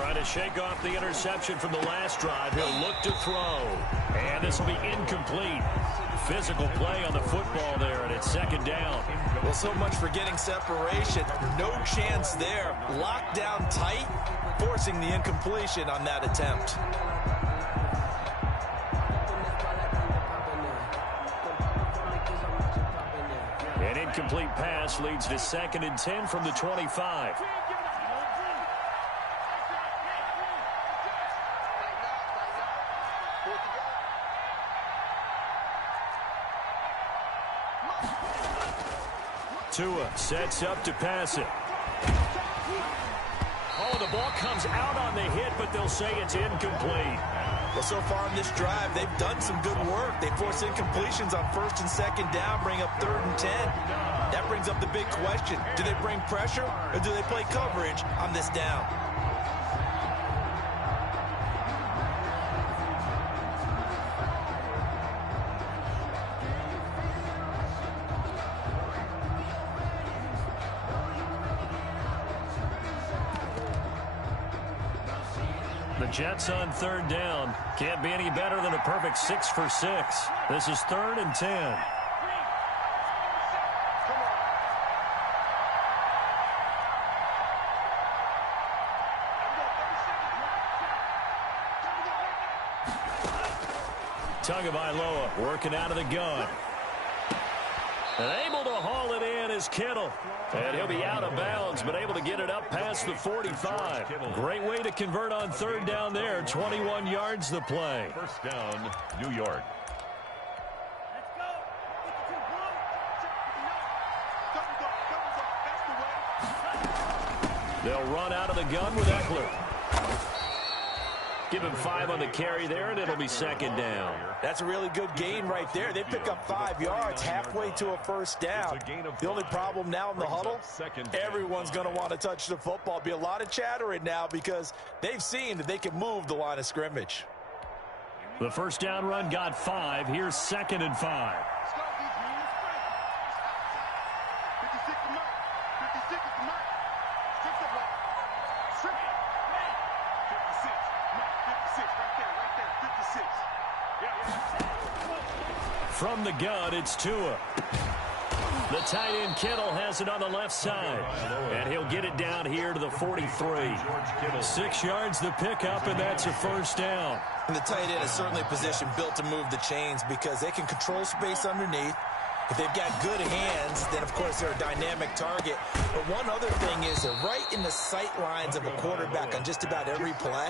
Trying to shake off the interception from the last drive. He'll look to throw. And this will be incomplete. Physical play on the football there, and it's second down. Well, so much for getting separation. No chance there. Locked down tight, forcing the incompletion on that attempt. An incomplete pass leads to 2nd and 10 from the 25. Tua sets up to pass it. Oh, the ball comes out on the hit, but they'll say it's incomplete. Well, so far in this drive, they've done some good work. They force incompletions on 1st and 2nd down, bring up 3rd and 10. That brings up the big question. Do they bring pressure, or do they play coverage on this down? The Jets on 3rd down. Can't be any better than a perfect 6 for 6. This is 3rd and 10. Tagovailoa working out of the gun. And able to haul it in is Kittle. And he'll be out of bounds, but able to get it up past the 45. Great way to convert on 3rd down there. 21 yards the play. First down, New York. They'll run out of the gun with Eckler. Give him 5 on the carry there, and it'll be 2nd down. That's a really good gain right there. They pick up 5 yards halfway to a first down. The only problem now in the huddle, everyone's going to want to touch the football. Be a lot of chattering now because they've seen that they can move the line of scrimmage. The first down run got 5. Here's 2nd and 5. From the gun, it's Tua. The tight end Kittle has it on the left side. And he'll get it down here to the 43. 6 yards the pickup, and that's a first down. And the tight end is certainly a position built to move the chains because they can control space underneath. If they've got good hands, then, of course, they're a dynamic target. But one other thing is they're right in the sight lines of a quarterback on just about every play.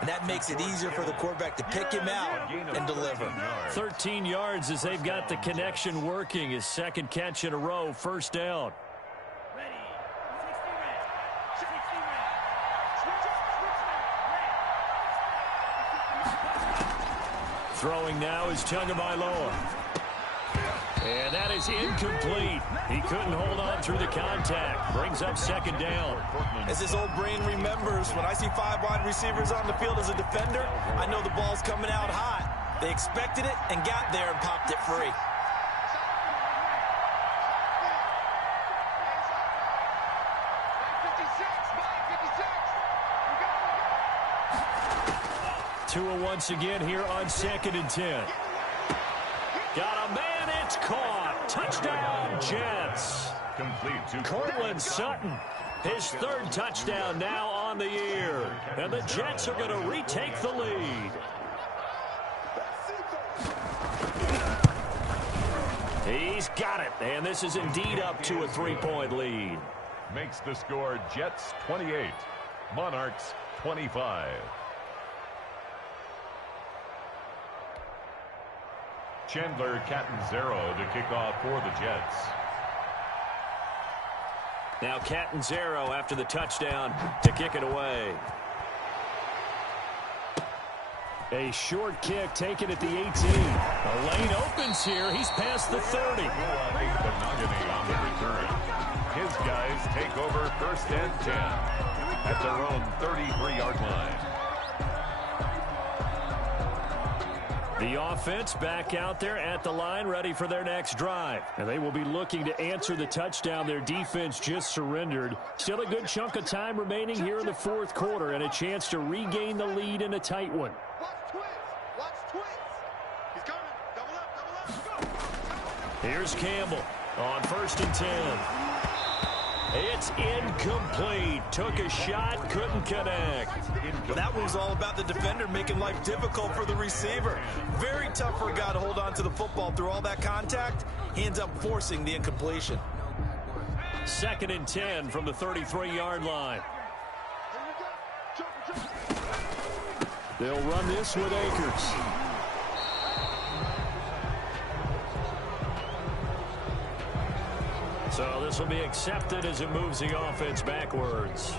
And that makes it easier for the quarterback to pick him out and deliver. 13 yards as they've got the connection working. His 2nd catch in a row, first down. Throwing now is Tagovailoa. And that is incomplete. He couldn't hold on through the contact. Brings up 2nd down. As his old brain remembers, when I see 5 wide receivers on the field as a defender, I know the ball's coming out hot. They expected it and got there and popped it free. Tua once again here on 2nd and 10. Got a man, it's caught. Touchdown, Jets. Complete to Cortland Sutton, his 3rd touchdown now on the year. And the Jets are going to retake the lead. He's got it, and this is indeed up to a 3-point lead. makes the score Jets 28, Monarchs 25. Chandler Catanzaro to kick off for the Jets. Now Catanzaro after the touchdown to kick it away. A short kick taken at the 18. The lane opens here. He's past the 30. Benogany on the return. His guys take over 1st and 10 at their own 33-yard line. The offense back out there at the line, ready for their next drive. And they will be looking to answer the touchdown their defense just surrendered. Still a good chunk of time remaining here in the fourth quarter and a chance to regain the lead in a tight one. Here's Campbell on 1st and 10. It's incomplete. Took a shot, couldn't connect. Well, that one was all about the defender making life difficult for the receiver. Very tough for a guy to hold on to the football through all that contact. He ends up forcing the incompletion. 2nd and 10 from the 33-yard line. They'll run this with Akers. So this will be accepted as it moves the offense backwards.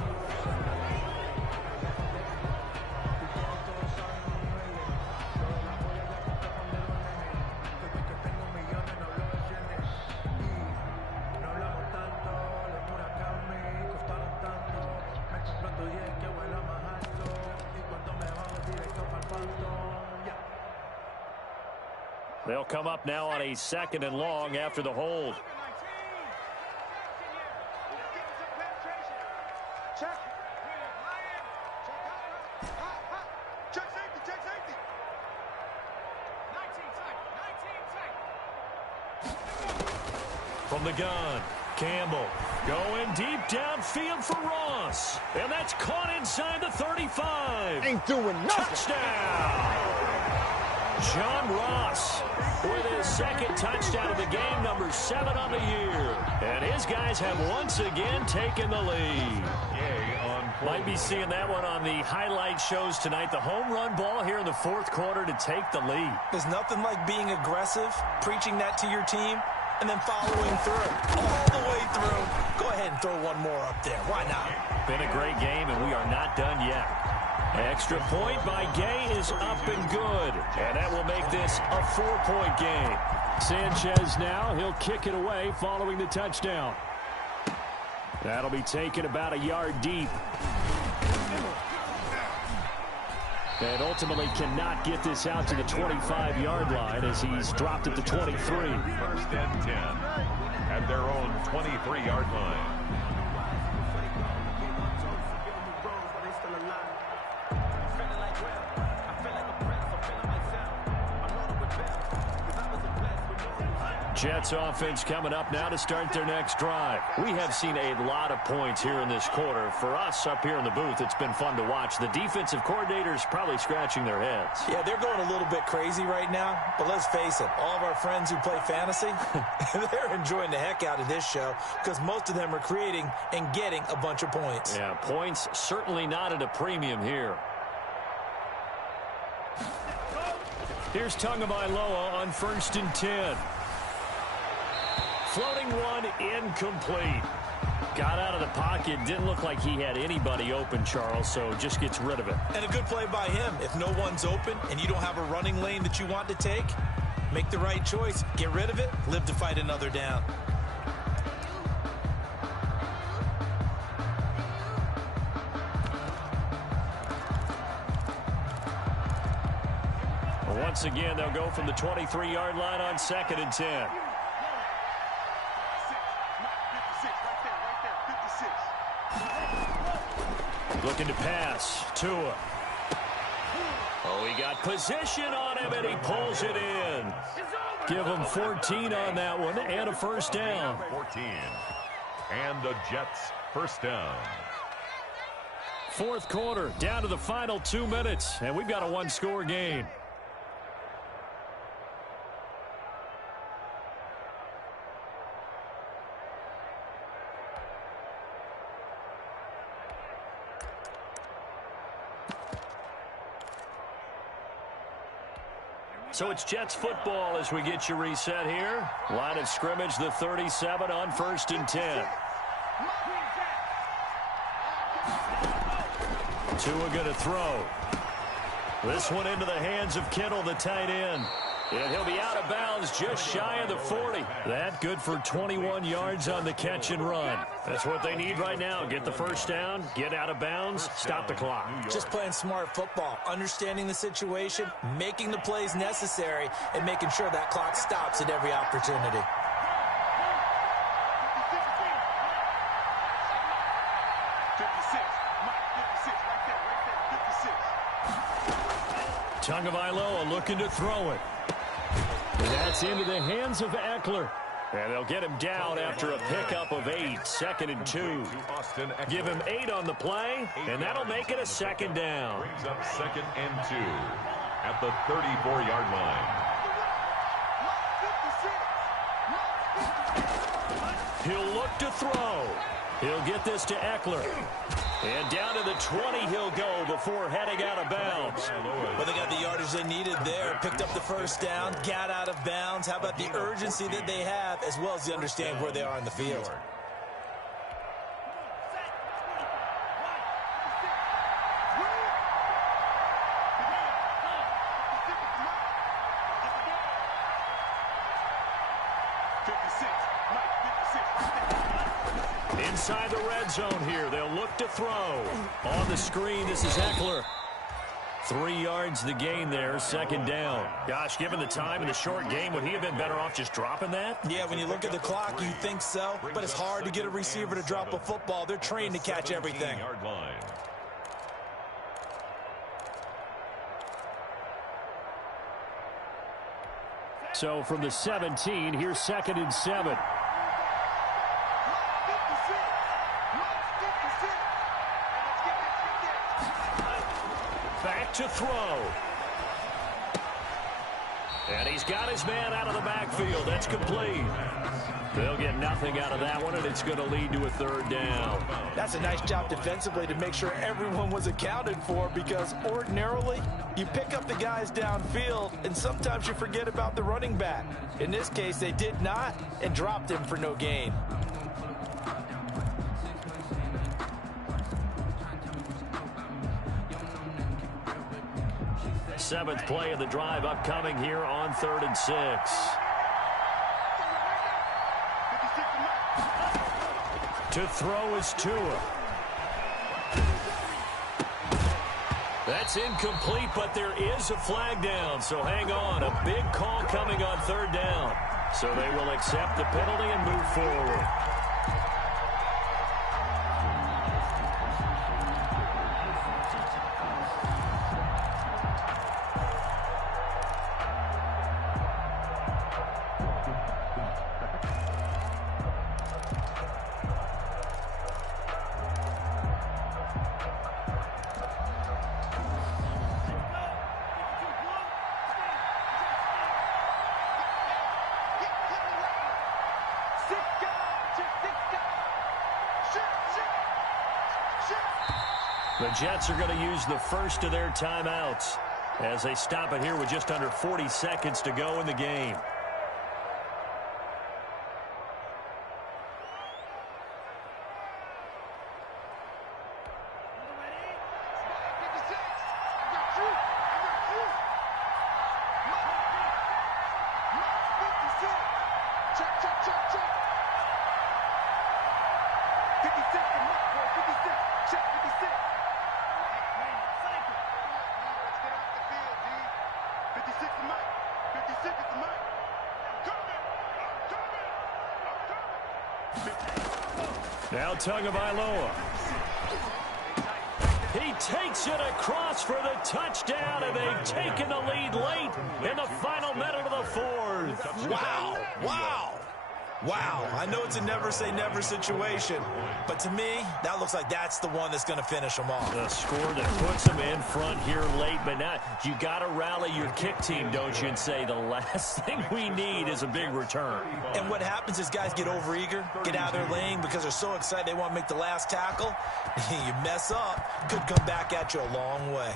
They'll come up now on a 2nd and long after the hold. From the gun, Campbell going deep downfield for Ross. And that's caught inside the 35. Ain't doing nothing. Touchdown! John Ross with his 2nd touchdown of the game, number 7 on the year. And his guys have once again taken the lead. Might be seeing that one on the highlight shows tonight. The home run ball here in the fourth quarter to take the lead. There's nothing like being aggressive, preaching that to your team, and then following through. All the way through. Go ahead and throw one more up there. Why not? Been a great game, and we are not done yet. Extra point by Gay is up and good. And that will make this a 4-point game. Sanchez now, he'll kick it away following the touchdown. That'll be taken about a yard deep. And ultimately cannot get this out to the 25-yard line as he's dropped at the 23. 1st and 10 at their own 23-yard line. Jets offense coming up now to start their next drive. We have seen a lot of points here in this quarter. For us up here in the booth, it's been fun to watch. The defensive coordinators probably scratching their heads. Yeah, they're going a little bit crazy right now. But let's face it, all of our friends who play fantasy, they're enjoying the heck out of this show because most of them are creating and getting a bunch of points. Yeah, points certainly not at a premium here. Here's Tagovailoa on 1st and 10. Floating one, incomplete. Got out of the pocket. Didn't look like he had anybody open, Charles, so just gets rid of it. And a good play by him. If no one's open and you don't have a running lane that you want to take, make the right choice. Get rid of it. Live to fight another down. Once again, they'll go from the 23-yard line on 2nd and 10. Looking to pass. Tua. Oh, he got position on him, and he pulls it in. Give him 14 on that one, and a 1st down. 14. And the Jets' 1st down. Fourth quarter, down to the final 2 minutes, and we've got a one-score game. So it's Jets football as we get you reset here. Line of scrimmage, the 37 on 1st and 10. Tua going to throw. This one into the hands of Kittle, the tight end. And he'll be out of bounds just shy of the 40. That good for 21 yards on the catch and run. That's what they need right now. Get the first down, get out of bounds, stop the clock. Just playing smart football, understanding the situation, making the plays necessary, and making sure that clock stops at every opportunity. Tagovailoa looking to throw it. And that's into the hands of Eckler. And they'll get him down after a pickup of 8, 2nd and 2. Give him 8 on the play, and that'll make it a 2nd down. Brings up 2nd and 2 at the 34-yard line. He'll look to throw. He'll get this to Eckler. And down to the 20 he'll go before heading out of bounds. Well, they got the yardage they needed there. Picked up the first down, got out of bounds. How about the urgency that they have, as well as the understanding where they are in the field? Inside the red zone here. They'll look to throw. On the screen, this is Eckler. 3 yards the gain there, 2nd down. Gosh, given the time in the short game, would he have been better off just dropping that? Yeah, when you look at the clock, you think so. But it's hard to get a receiver to drop a football. They're trained to catch everything. So from the 17, here's 2nd and 7. Back to throw. And he's got his man out of the backfield. That's complete. They'll get nothing out of that one, and it's going to lead to a 3rd down. That's a nice job defensively to make sure everyone was accounted for, because ordinarily you pick up the guys downfield and sometimes you forget about the running back. In this case, they did not and dropped him for no gain. Seventh play of the drive upcoming here on 3rd and 6. To throw is Tua. That's incomplete, but there is a flag down, so hang on. A big call coming on 3rd down. So they will accept the penalty and move forward. The Jets are going to use the first of their timeouts as they stop it here with just under 40 seconds to go in the game. Now Tagovailoa. He takes it across for the touchdown, and they've taken the lead late in the final minute of the 4th. Wow. Wow. Wow. I know it's a never-say-never situation, but to me, that looks like that's the one that's going to finish them off. The score that puts them in front here late, but now you got to rally your kick team, don't you, and say the last thing we need is a big return. And what happens is guys get overeager, get out of their lane because they're so excited they want to make the last tackle. You mess up, could come back at you a long way.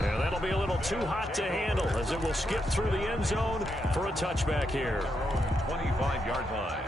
Yeah, that'll be a little too hot to handle as it will skip through the end zone for a touchback here. 25-yard line.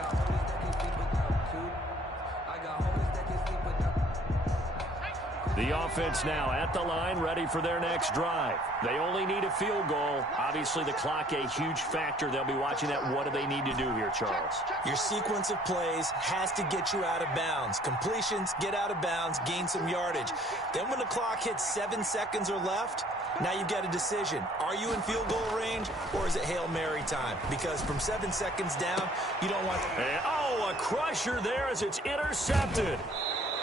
The The offense now at the line, ready for their next drive. They only need a field goal. Obviously, the clock a huge factor. They'll be watching that. What do they need to do here, Charles? Your sequence of plays has to get you out of bounds. Completions, get out of bounds, gain some yardage. Then when the clock hits 7 seconds or left, now you've got a decision. Are you in field goal range, or is it Hail Mary time? Because from 7 seconds down, you don't want to... And, a crusher there as it's intercepted.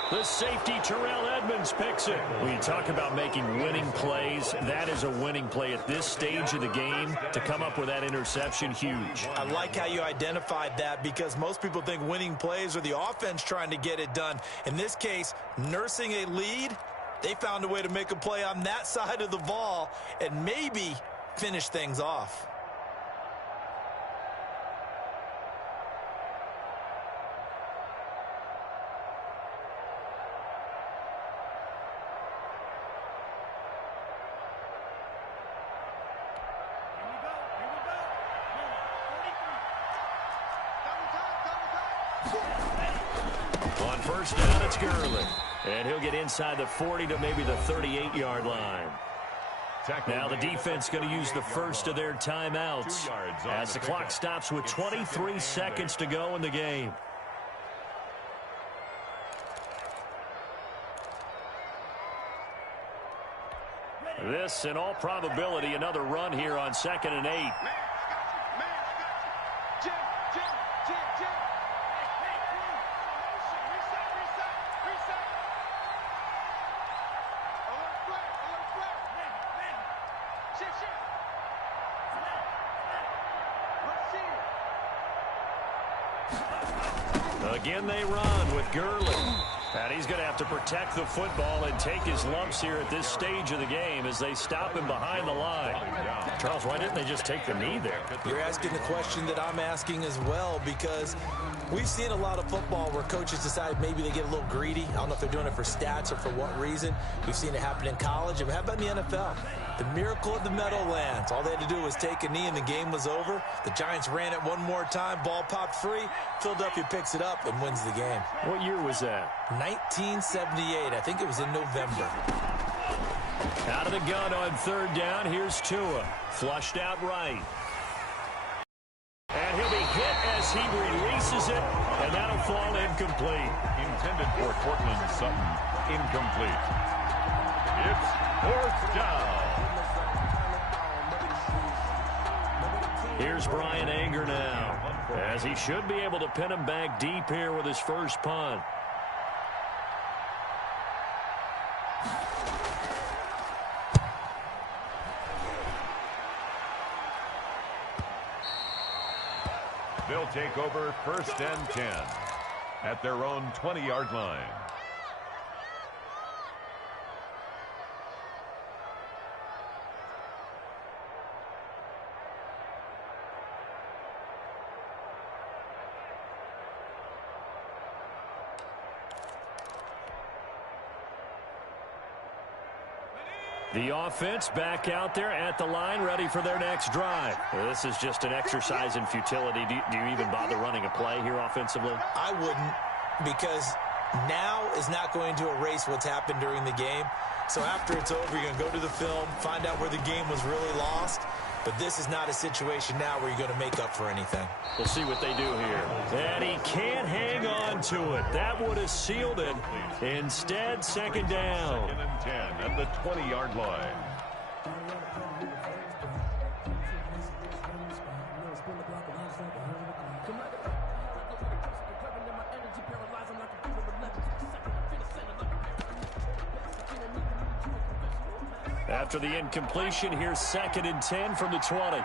The safety, Terrell Edmonds, picks it. When you talk about making winning plays, that is a winning play at this stage of the game. To come up with that interception, huge. I like how you identified that, because most people think winning plays are the offense trying to get it done. In this case, nursing a lead, they found a way to make a play on that side of the ball and maybe finish things off. On first down, it's Gurley. And he'll get inside the 40 to maybe the 38-yard line. Now the defense going to use the first of their timeouts as the clock stops with 23 seconds to go in the game. This, in all probability, another run here on 2nd and 8. Again, they run with Gurley. And he's going to have to protect the football and take his lumps here at this stage of the game as they stop him behind the line. Charles, why didn't they just take the knee there? You're asking the question that I'm asking as well, because we've seen a lot of football where coaches decide maybe they get a little greedy. I don't know if they're doing it for stats or for what reason. We've seen it happen in college. And how about in the NFL? The miracle of the Meadowlands. All they had to do was take a knee and the game was over. The Giants ran it one more time. Ball popped free. Philadelphia picks it up and wins the game. What year was that? 1978. I think it was in November. Out of the gun on 3rd down. Here's Tua. Flushed out right. And he'll be hit as he releases it. And that'll fall incomplete. Intended for Cortland Sutton. Incomplete. It's 4th down. Here's Brian Anger now, as he should be able to pin him back deep here with his first punt. They'll take over 1st and 10 at their own 20-yard line. The offense back out there at the line, ready for their next drive. Well, this is just an exercise in futility. Do you even bother running a play here offensively? I wouldn't, because now is not going to erase what's happened during the game. So after it's over, you're going to go to the film, find out where the game was really lost. But this is not a situation now where you're going to make up for anything. We'll see what they do here. And he can't hang on to it. That would have sealed it. Instead, 2nd down. 2nd and 10 at the 20-yard line. After the incompletion, here's 2nd and 10 from the 20.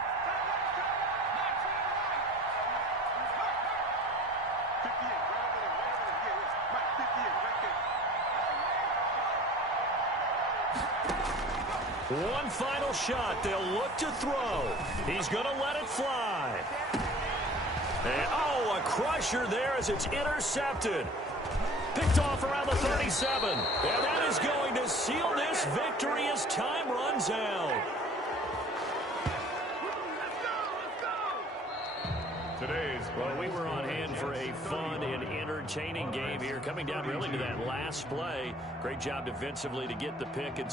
One final shot. They'll look to throw. He's going to let it fly. And, a crusher there as it's intercepted. Picked off around the 37. And that is going to seal this victory as time runs out. Well, we were on hand for a fun and entertaining entertaining game here, coming down really to that last play. Great job defensively to get the pick and